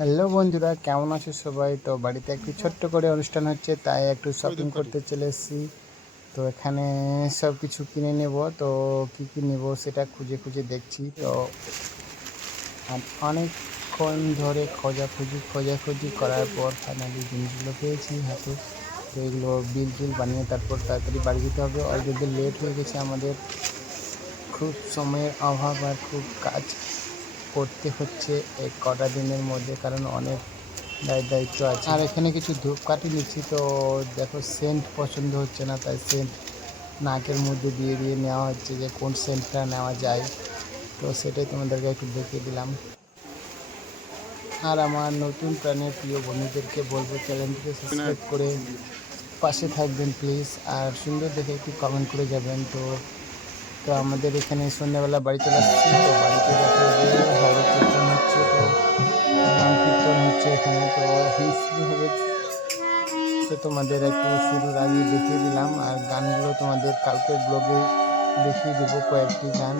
Hello বন্ধুরা, কেমন আছো সবাই? তো বাড়িতে একটু ছোট্ট করে অনুষ্ঠান হচ্ছে, তাই একটু শপিং করতে চলে এসেছি। তো এখানে সব কিছু কিনে নেব। তো কি কি নেব সেটা খুঁজে খুঁজে দেখছি। তো অনেকক্ষণ ধরে খোঁজাখুঁজি করার পর ফাইনালি জিনিসগুলো পেয়েছি হাতে। তো এগুলো বিল টিল বানিয়ে তারপর তাড়াতাড়ি বাড়ি যেতে হবে। অলরেডি লেট হয়ে গেছে আমাদের, খুব সময়ের অভাব আর খুব কাজ করতে হচ্ছে এই কটা দিনের মধ্যে, কারণ অনেক দায়িত্ব আছে। আর এখানে কিছু ধূপকাঠি নিচ্ছি। তো দেখো, সেন্ট পছন্দ হচ্ছে না, তাই সেন্ট নাকের মধ্যে দিয়ে দিয়ে নেওয়া হচ্ছে যে কোন সেন্টটা নেওয়া যায়। তো সেটাই তোমাদেরকে একটু দেখিয়ে দিলাম। আর আমার নতুন প্রাণের প্রিয় বন্ধুদেরকে বলবো, চ্যানেলটিকে সাবস্ক্রাইব করে পাশে থাকবেন প্লিজ। আর সুন্দর দেখে একটু কমেন্ট করে যাবেন। তো তো আমাদের এখানে সন্ধ্যাবেলা বাড়ি চলে আসছি। তো বাড়িতে দেখো যে হরে কীর্তন হচ্ছে, তো নাম কীর্তন হচ্ছে এখানে। তো এখন শুরু হবে। তো তোমাদের একটু শুরুর আগে দেখিয়ে দিলাম, আর গানগুলো তোমাদের কালকের ব্লগে দেখিয়ে দেবো কয়েকটি গান।